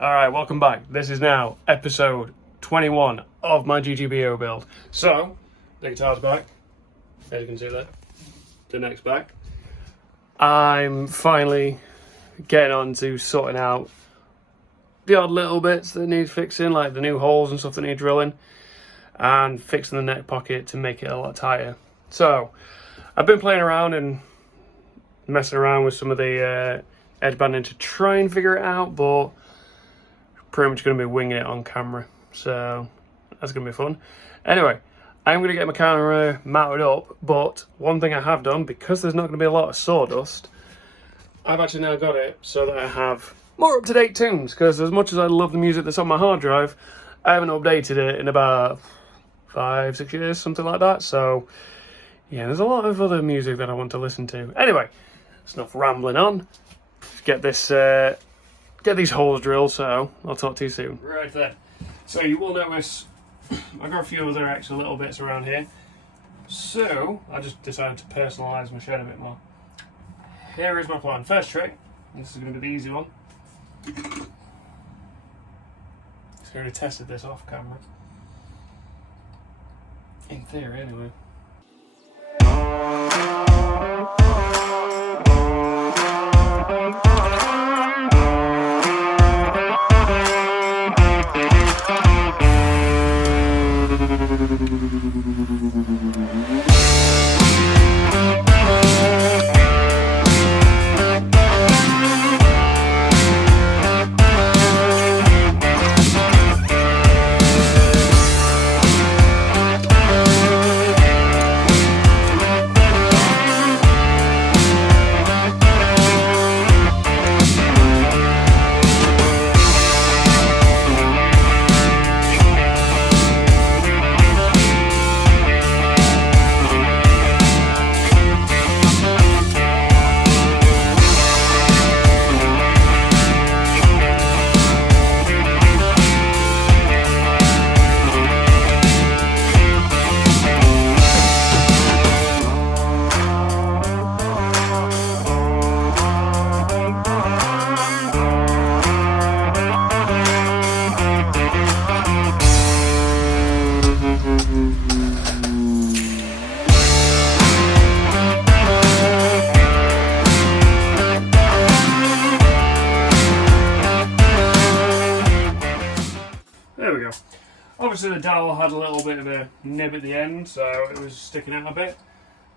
Alright, welcome back. This is now episode 21 of my GGBO build. So, the guitar's back, as you can see there, the neck's back. I'm finally getting on to sorting out the odd little bits that need fixing, like the new holes and stuff that need drilling, and fixing the neck pocket to make it a lot tighter. So, I've been playing around and messing around with some of the edge banding to try and figure it out, but pretty much going to be winging it on camera, so that's going to be fun. Anyway, I'm going to get my camera mounted up, but one thing I have done, because there's not going to be a lot of sawdust, I've actually now got it so that I have more up-to-date tunes, because as much as I love the music that's on my hard drive, I haven't updated it in about 5-6 years, something like that. So yeah, there's a lot of other music that I want to listen to. Anyway, it's enough rambling on. Let's get this get these holes drilled, so I'll talk to you soon. Right then. So you will notice I've got a few other extra little bits around here. So I just decided to personalise my shed a bit more. Here is my plan. First trick, this is going to be the easy one. So I already tested this off camera. In theory, anyway. There we go. Obviously the dowel had a little bit of a nib at the end, so it was sticking out a bit,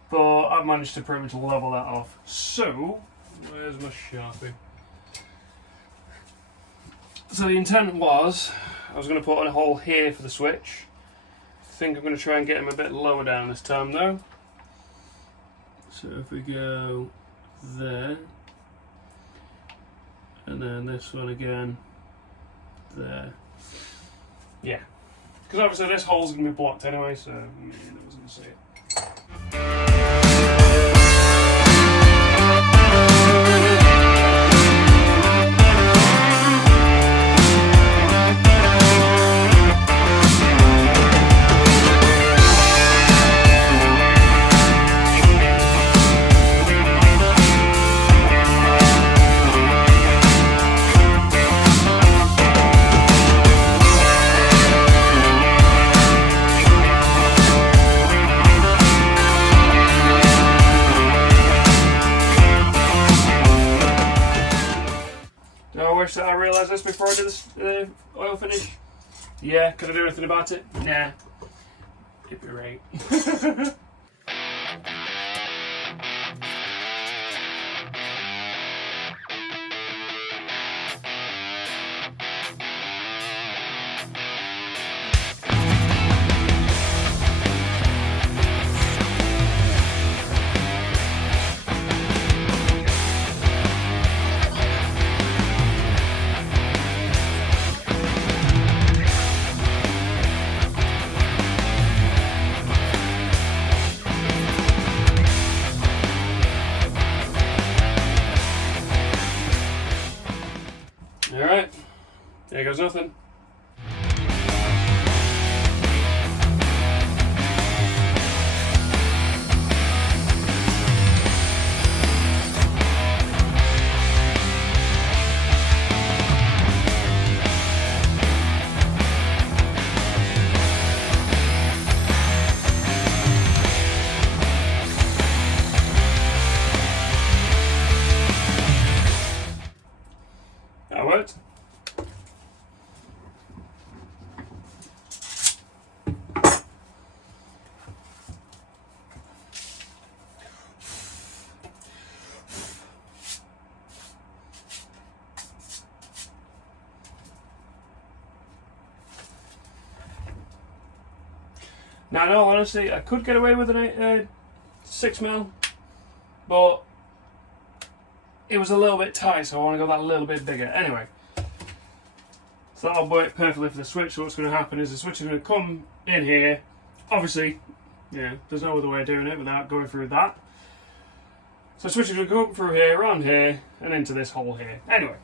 but I've managed to pretty much level that off. So, where's my Sharpie? So the intent was, I was going to put a hole here for the switch. I think I'm going to try and get him a bit lower down this time though. So if we go there, and then this one again, there. Yeah, because obviously this hole's going to be blocked anyway, so yeah, I was going to see it. I wish that I realised this before I did this oil finish. Yeah, could I do anything about it? Nah. It'd be right. Alright, there goes nothing. Now, in all honesty, I could get away with a 6mm, but it was a little bit tight, so I want to go that little bit bigger. Anyway, so that'll work perfectly for the switch. So what's going to happen is the switch is going to come in here. Obviously, there's no other way of doing it without going through that. So the switch is going to go through here, around here, and into this hole here. Anyway,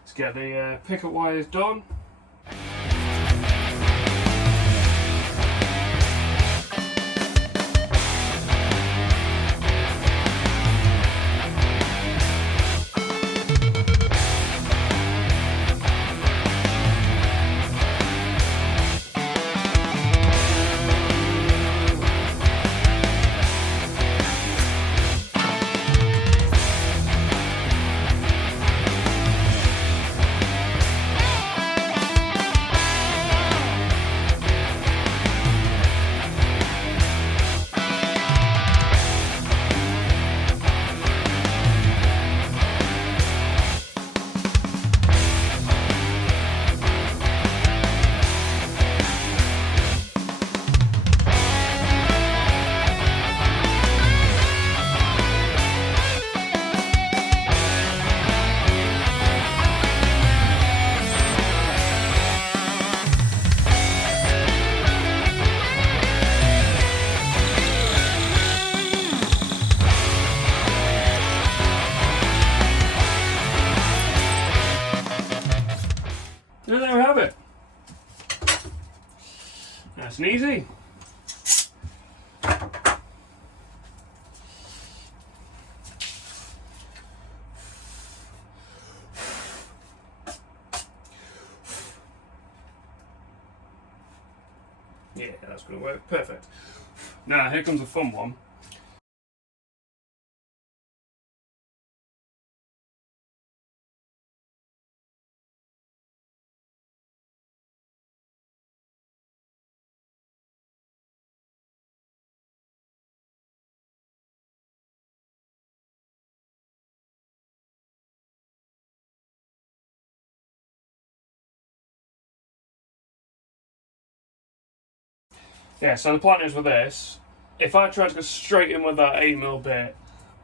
let's get the pickup wires done. And there we have it. Nice and easy. Yeah, that's going to work perfect. Now, here comes the fun one. Yeah, so the plan is with this, if I try to go straight in with that 8mm bit,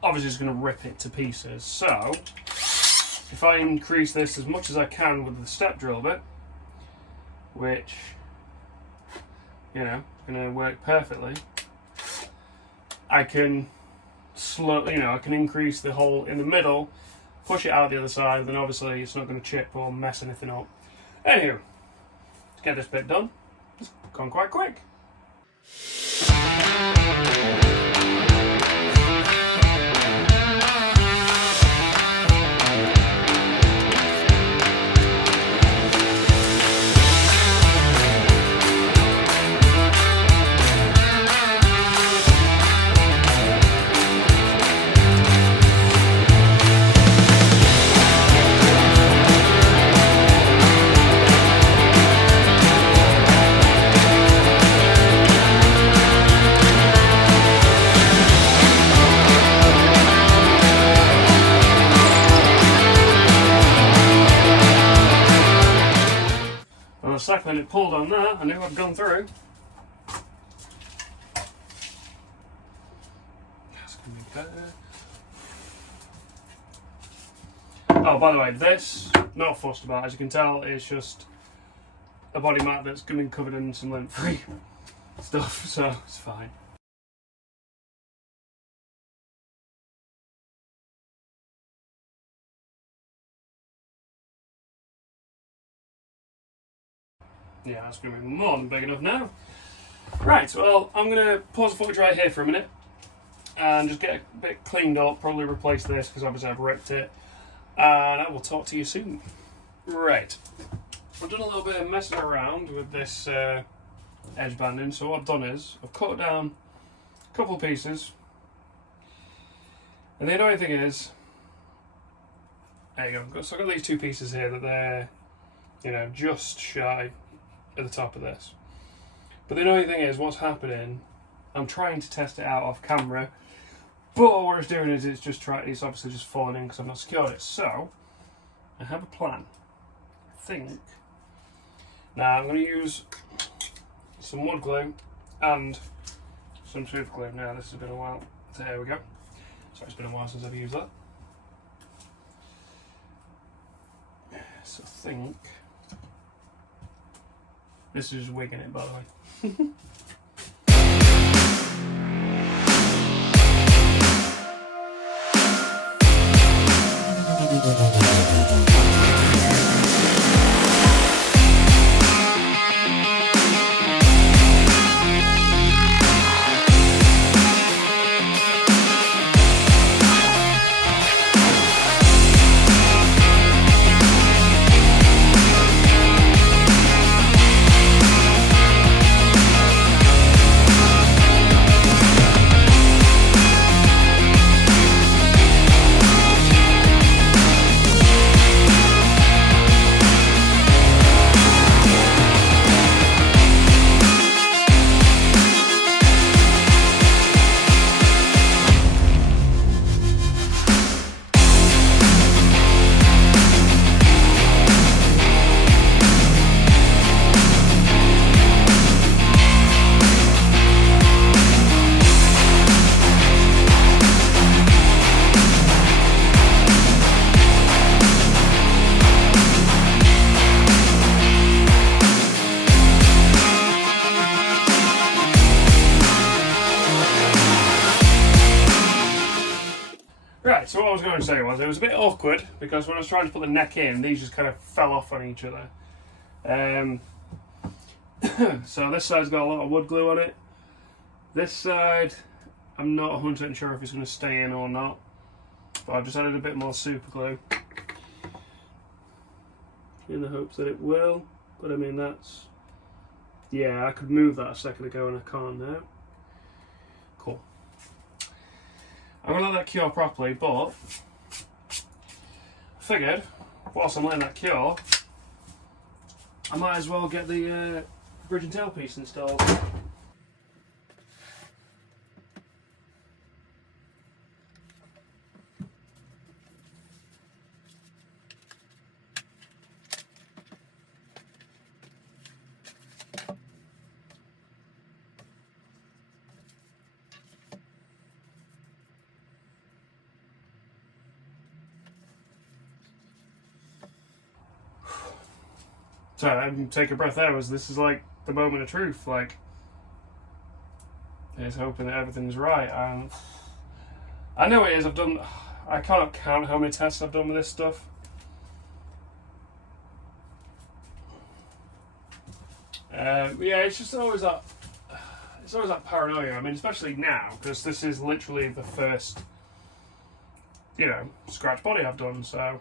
obviously it's going to rip it to pieces. So, if I increase this as much as I can with the step drill bit, which, is going to work perfectly, I can I can increase the hole in the middle, push it out the other side, then obviously it's not going to chip or mess anything up. Anywho, to get this bit done, it's gone quite quick. And the second it pulled on that, I knew I'd gone through. That's going to be better. Oh, by the way, this, not fussed about, as you can tell, it's just a body mat that's going to be covered in some lint-free stuff, so it's fine. Yeah, that's going to be more than big enough now. Right, well, I'm going to pause the footage right here for a minute and just get a bit cleaned up, probably replace this because obviously I've ripped it, and I will talk to you soon. Right, I've done a little bit of messing around with this edge banding, so what I've done is I've cut down a couple of pieces, and the annoying thing is, there you go, so I've got these two pieces here that they're, just shy at the top of this. But the annoying thing is, what's happening, I'm trying to test it out off camera, but what it's doing is it's obviously just falling in because I've not secured it. So, I have a plan. I think. Now I'm going to use some wood glue and some super glue. Now this has been a while. So here we go. So it's been a while since I've used that. So I think this is just wigging it, by the way. Right, so what I was going to say was it was a bit awkward because when I was trying to put the neck in, these just kind of fell off on each other. So this side's got a lot of wood glue on it. This side, I'm not 100% sure if it's going to stay in or not, but I've just added a bit more super glue in the hopes that it will. But I mean, that's, yeah, I could move that a second ago and I can't now. Cool. I'm going to let that cure properly, but I figured whilst I'm letting that cure, I might as well get the bridge and tail piece installed. So I can take a breath there, as this is like the moment of truth, like just hoping that everything's right. And I know it is. I cannot count how many tests I've done with this stuff. Yeah, it's just always that. It's always that paranoia. I mean, especially now, because this is literally the first, scratch body I've done. So.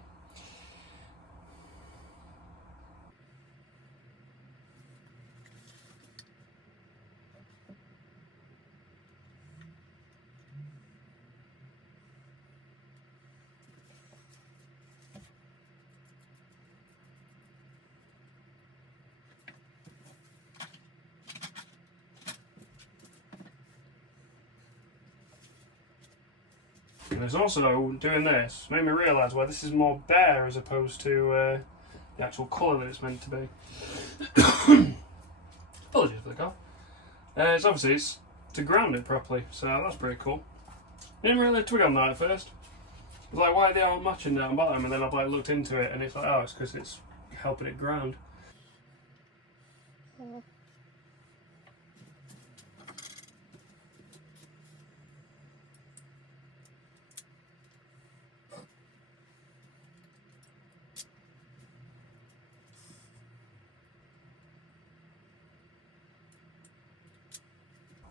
And there's also, doing this, made me realise why this is more bare as opposed to the actual colour that it's meant to be. Apologies for the cough. It's obviously to ground it properly, so that's pretty cool. Didn't really twig on that at first. I was like, why are they all matching down bottom? And then I've looked into it and it's like, oh, it's because it's helping it ground.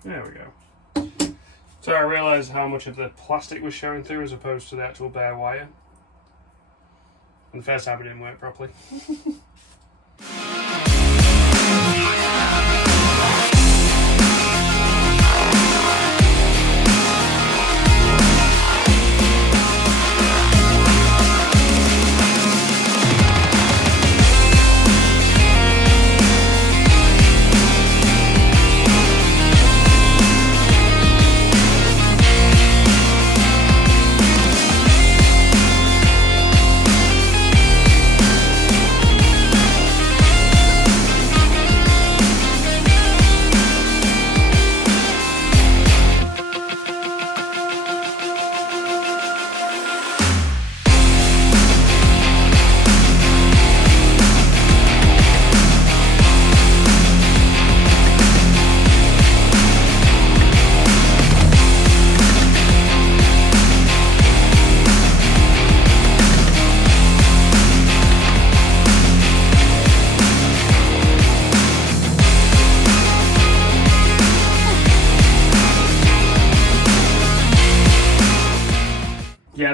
There we go. So I realised how much of the plastic was showing through as opposed to the actual bare wire. And the first time it didn't work properly.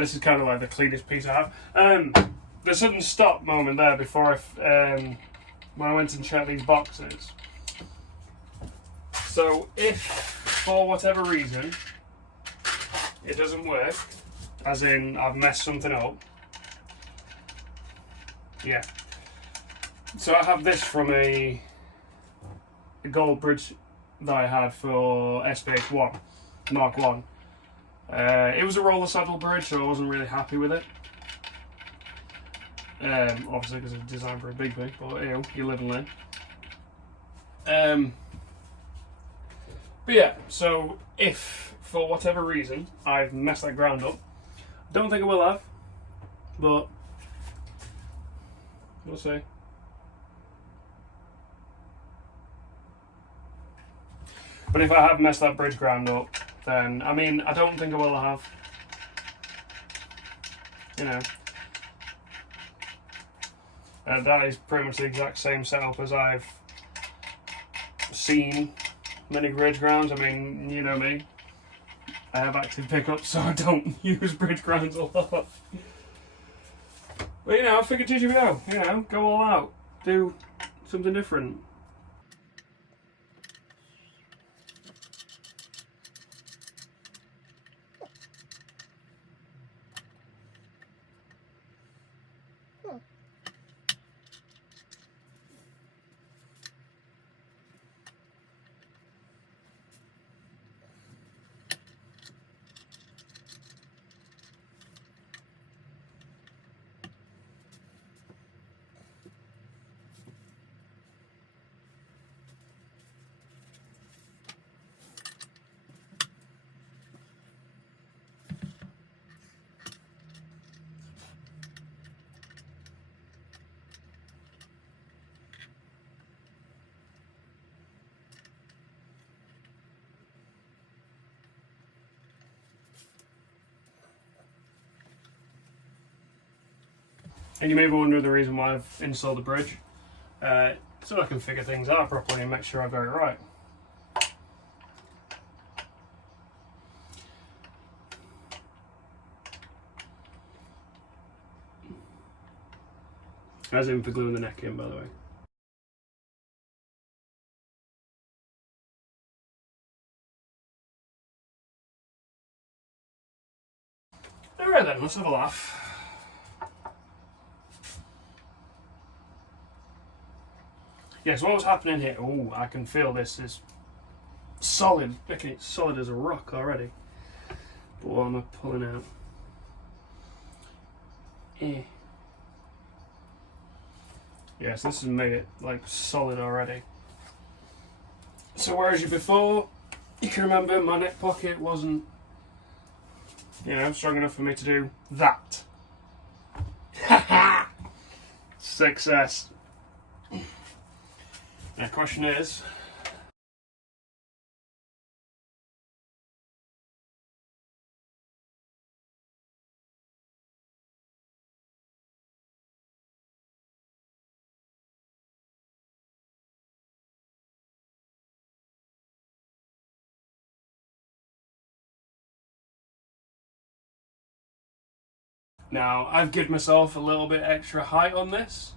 this is kind of like the cleanest piece I have. The sudden stop moment there before when I went and checked these boxes. So if, for whatever reason, it doesn't work, as in I've messed something up, yeah. So I have this from a gold bridge that I had for SPH1, Mark 1. It was a roller saddle bridge, so I wasn't really happy with it. Obviously because it's designed for a big rig, but you live and learn. But yeah, so if for whatever reason I've messed that ground up, don't think I will have, but we'll see. But if I have messed that bridge ground up, then I mean I don't think I will have. You know. That is pretty much the exact same setup as I've seen many bridge grounds. I mean, you know me. I have active pickups, so I don't use bridge grounds a lot. But you know, I figured GGBO, you know, go all out. Do something different. And you may be wondering the reason why I've installed the bridge. So I can figure things out properly and make sure I got it right. As in for gluing the neck in, by the way. Alright then, let's have a laugh. Yeah, so what was happening here? Oh, I can feel this is solid, making it solid as a rock already. But what am I pulling out? Yeah, so this has made it like solid already. So whereas before, you can remember my neck pocket wasn't, you know, strong enough for me to do that. Success. The question is, now I've given myself a little bit extra height on this,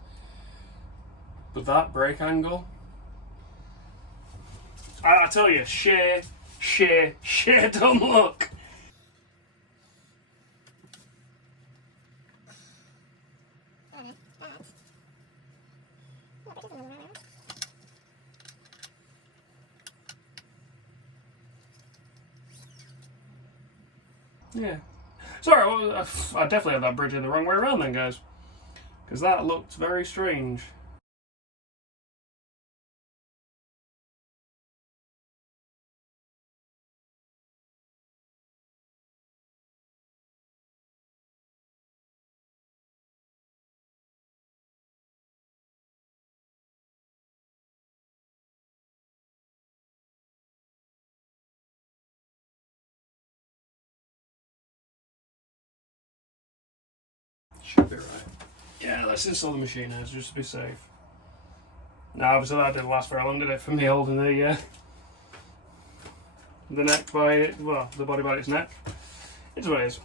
but that brake angle, I tell you, sheer dumb luck. Yeah. Sorry, well, I definitely had that bridge in the wrong way around then, guys. Because that looked very strange. Should be right. Yeah, let's install the machine heads just to be safe. Now, obviously that didn't last very long, did it, for me holding the neck by, well, the body by its neck. It's what it is.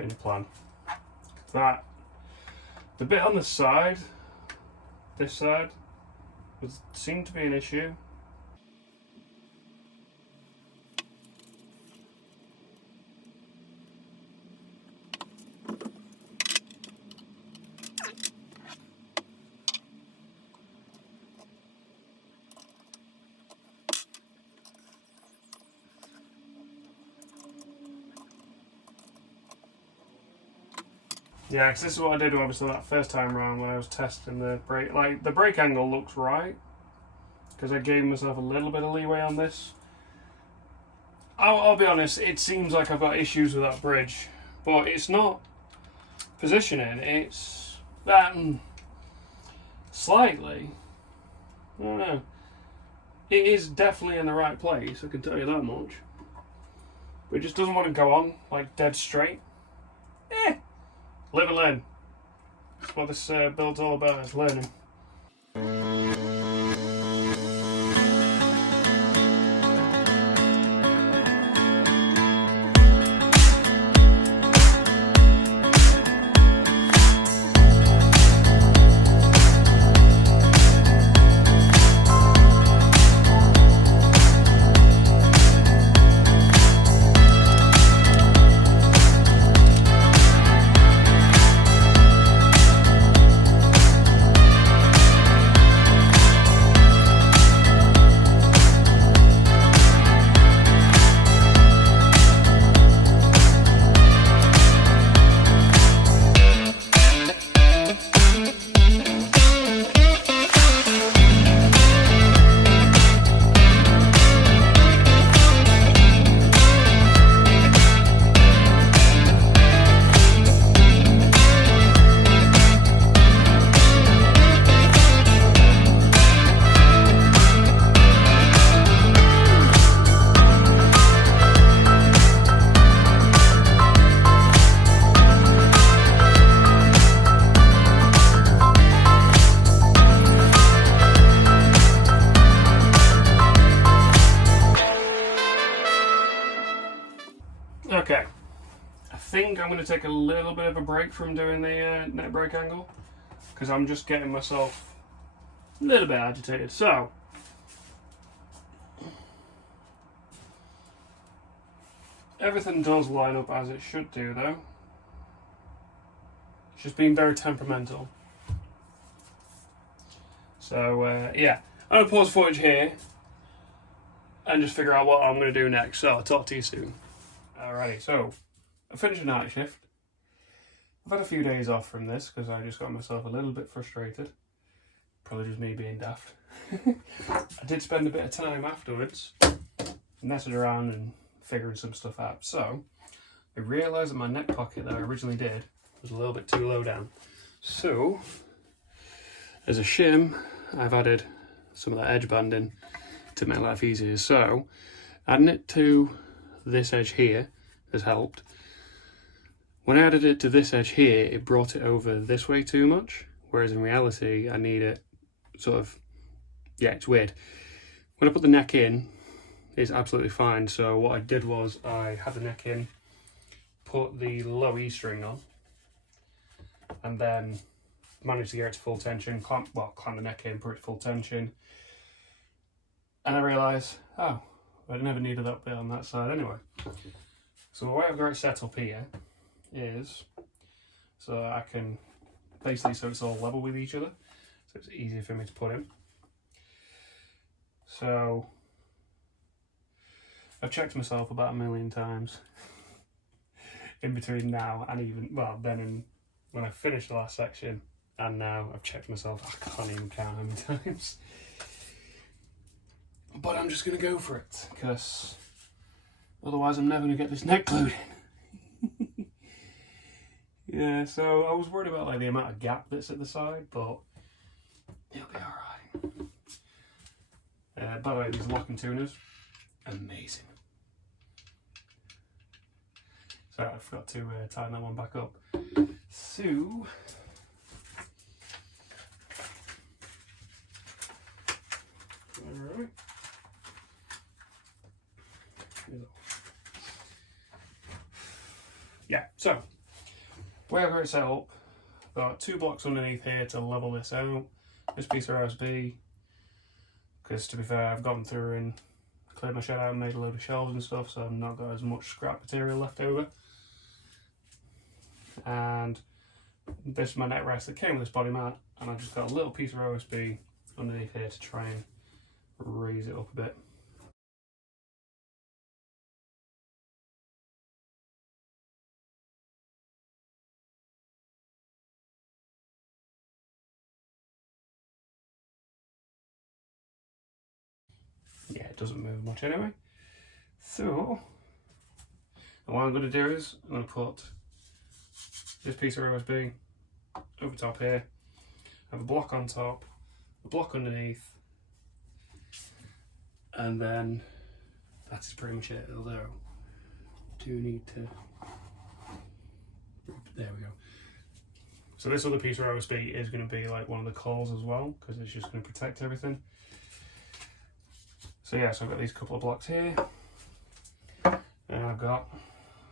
change of plan. That the bit on the side, this side, seemed to be an issue. Yeah, because this is what I did obviously that first time around when I was testing the brake. Like, the brake angle looks right, because I gave myself a little bit of leeway on this. I'll be honest, it seems like I've got issues with that bridge, but it's not positioning, it's that slightly. I don't know. It is definitely in the right place, I can tell you that much. But it just doesn't want to go on, like, dead straight. Live and learn. That's what this build's all about, is learning. Okay, I think I'm going to take a little bit of a break from doing the net brake angle, because I'm just getting myself a little bit agitated. So, everything does line up as it should do though. It's just being very temperamental. So yeah, I'm going to pause footage here and just figure out what I'm going to do next. So I'll talk to you soon. Alrighty, so I finished a night shift. I've had a few days off from this because I just got myself a little bit frustrated. Probably just me being daft. I did spend a bit of time afterwards messing around and figuring some stuff out. So I realised that my neck pocket that I originally did was a little bit too low down. So as a shim, I've added some of that edge banding to make life easier. So adding it to this edge here has helped. When I added it to this edge here, it brought it over this way too much, whereas in reality I need it sort of, yeah, it's weird. When I put the neck in, it's absolutely fine. So what I did was I had the neck in, put the low E string on, and then managed to get it to full tension, clamp the neck in, put it to full tension, and I realised, oh, I never needed that bit on that side anyway. So the way I've got it set up here is so I can basically, so it's all level with each other, so it's easier for me to put in. So I've checked myself about 1,000,000 times in between now and even, well, then and when I finished the last section and now I've checked myself, I can't even count how many times. But I'm just going to go for it, because otherwise I'm never going to get this neck glued in. Yeah, so I was worried about like the amount of gap that's at the side, but it'll be alright. By the way, these locking tuners, amazing. Sorry, I forgot to tighten that one back up. So, alright. Yeah, so way I've got it set up, I've got 2 blocks underneath here to level this out. This piece of OSB, because to be fair, I've gone through and cleared my shed out and made a load of shelves and stuff, so I've not got as much scrap material left over. And this is my net rest that came with this body mat, and I've just got a little piece of OSB underneath here to try and raise it up a bit. Yeah, it doesn't move much anyway. So, what I'm going to do is I'm going to put this piece of OSB over top here, have a block on top, a block underneath, and then that's pretty much it. Although, do need to, there we go. So this other piece of OSB is going to be like one of the coils as well, because it's just going to protect everything. So yeah, so I've got these couple of blocks here, and I've got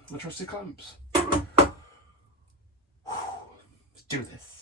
the trusty clamps. Let's do this.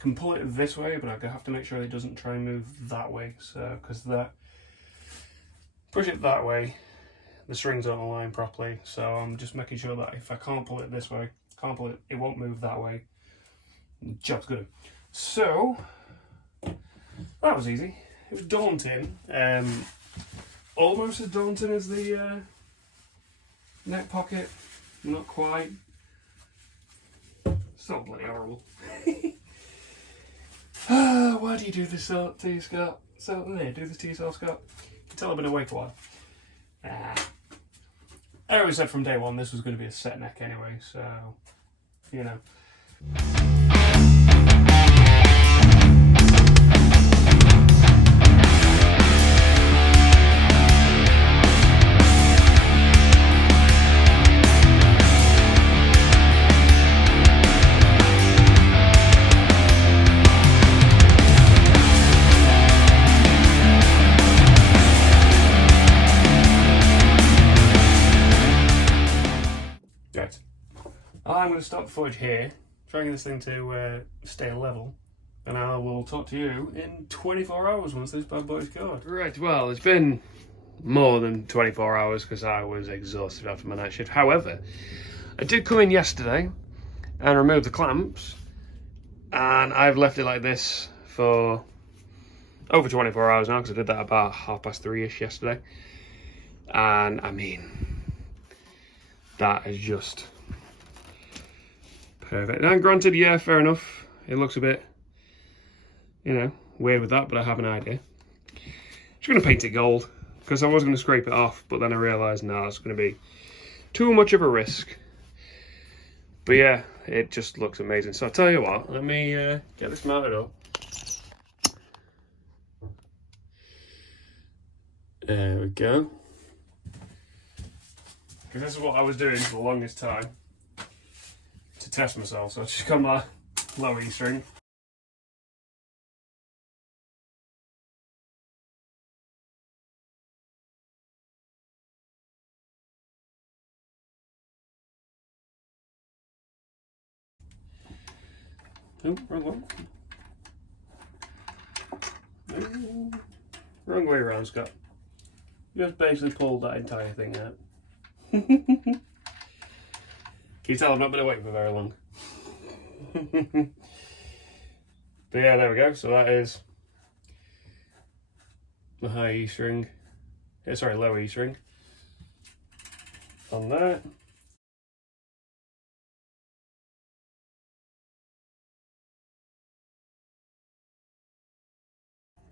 Can pull it this way, but I have to make sure it doesn't try and move that way. So, because that, push it that way, the strings don't align properly. So I'm just making sure that if I can't pull it this way, can't pull it, it won't move that way. Job's good. So that was easy. It was daunting. Almost as daunting as the neck pocket. Not quite. Still bloody horrible. Why do you do this to you, Scott? So, do this to yourself, Scott. You can tell I've been awake a while. I always said from day one this was going to be a set neck anyway, so, you know. I'm going to stop the footage here, trying this thing to stay level, and I will talk to you in 24 hours once this bad boy's cured. Right, well, it's been more than 24 hours because I was exhausted after my night shift. However, I did come in yesterday and removed the clamps, and I've left it like this for over 24 hours now, because I did that about 3:30ish yesterday. And I mean, that is just perfect. Now granted, yeah, fair enough, it looks a bit, you know, weird with that, but I have an idea. Just going to paint it gold, because I was going to scrape it off, but then I realised, no, it's going to be too much of a risk. But yeah, it just looks amazing. So I'll tell you what, let me get this mounted up. There we go. Because this is what I was doing for the longest time to test myself. So I just got my low E string. Oh, wrong one. Oh, wrong way around, Scott. Just basically pulled that entire thing out. Can you tell I've not been awake for very long? But yeah, there we go. So that is the high E string. Sorry, low E string on that.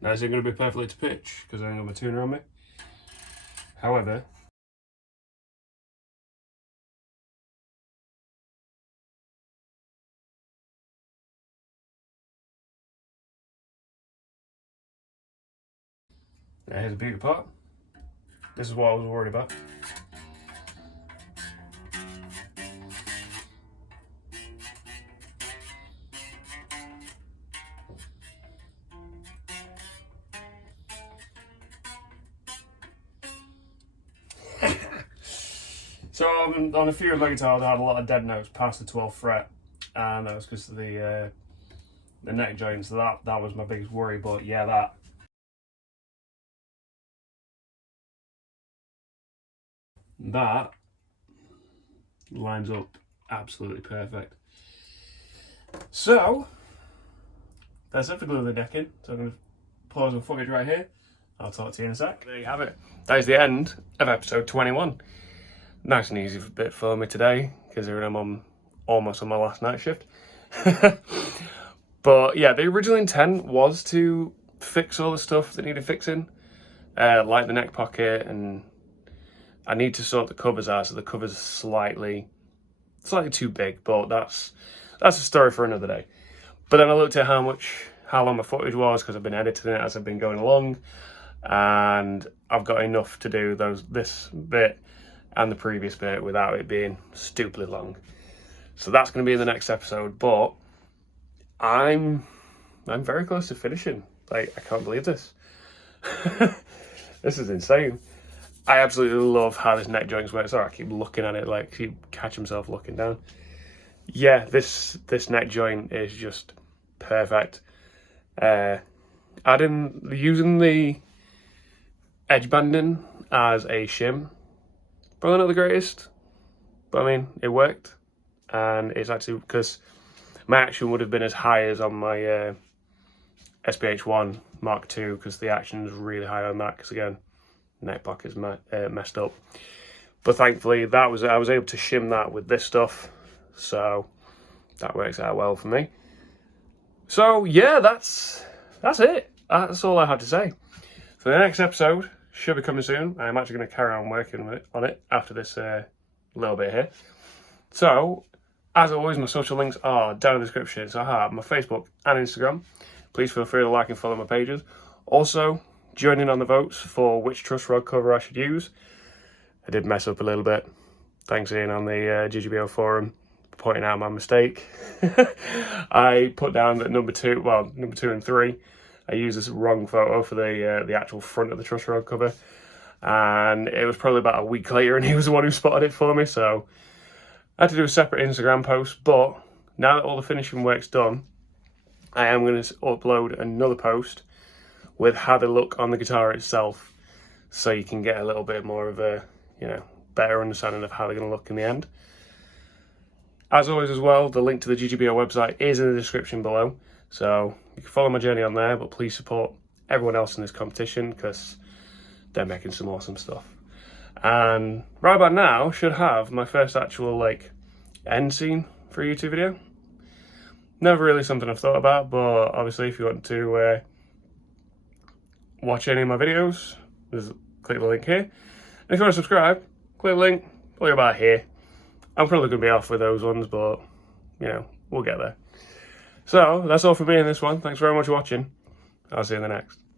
Now, is it going to be perfectly to pitch because I ain't got my tuner on me? However, here's a beauty part. This is what I was worried about. So on a few of my guitars, I had a lot of dead notes past the 12th fret, and that was because of the neck joint. So that was my biggest worry. But yeah, that lines up absolutely perfect. So that's it for gluing the deck in. So I'm going to pause the footage right here. I'll talk to you in a sec. There you have it. That is the end of episode 21. Nice and easy bit for me today, considering I'm almost on my last night shift. But yeah, the original intent was to fix all the stuff that needed fixing, like the neck pocket, and I need to sort the covers out, so the covers are slightly too big, but that's a story for another day. But then I looked at how long my footage was, because I've been editing it as I've been going along, and I've got enough to do this bit and the previous bit without it being stupidly long. So that's going to be in the next episode, but I'm very close to finishing. Like, I can't believe this. This is insane. I absolutely love how this neck joints work. Sorry, I keep looking at it, like, keep catch myself looking down. Yeah, this neck joint is just perfect. Using the edge banding as a shim, probably not the greatest, but I mean, it worked. And it's actually, because my action would have been as high as on my SPH1 Mark II, because the action is really high on that, because again, neck pocket's messed up. But thankfully, I was able to shim that with this stuff, so that works out well for me. So yeah, that's it. That's all I had to say. So the next episode should be coming soon. I'm actually going to carry on working on it after this little bit here. So, as always, my social links are down in the description. So I have my Facebook and Instagram. Please feel free to like and follow my pages. Also, join in on the votes for which truss rod cover I should use. I did mess up a little bit. Thanks, Ian, on the GGBO forum for pointing out my mistake. I put down that number 2 and 3, I used this wrong photo for the actual front of the truss rod cover, and it was probably about a week later, and he was the one who spotted it for me. So I had to do a separate Instagram post. But now that all the finishing work's done, I am going to upload another post with how they look on the guitar itself, so you can get a little bit more of a better understanding of how they're going to look in the end. As always as well, the link to the GGBO website is in the description below. So you can follow my journey on there, but please support everyone else in this competition because they're making some awesome stuff. And right about now, should have my first actual like end scene for a YouTube video. Never really something I've thought about, but obviously if you want to watch any of my videos, just click the link here. And if you want to subscribe, click the link, probably about here. I'm probably going to be off with those ones, but, you know, we'll get there. So, that's all from me in this one. Thanks very much for watching. I'll see you in the next.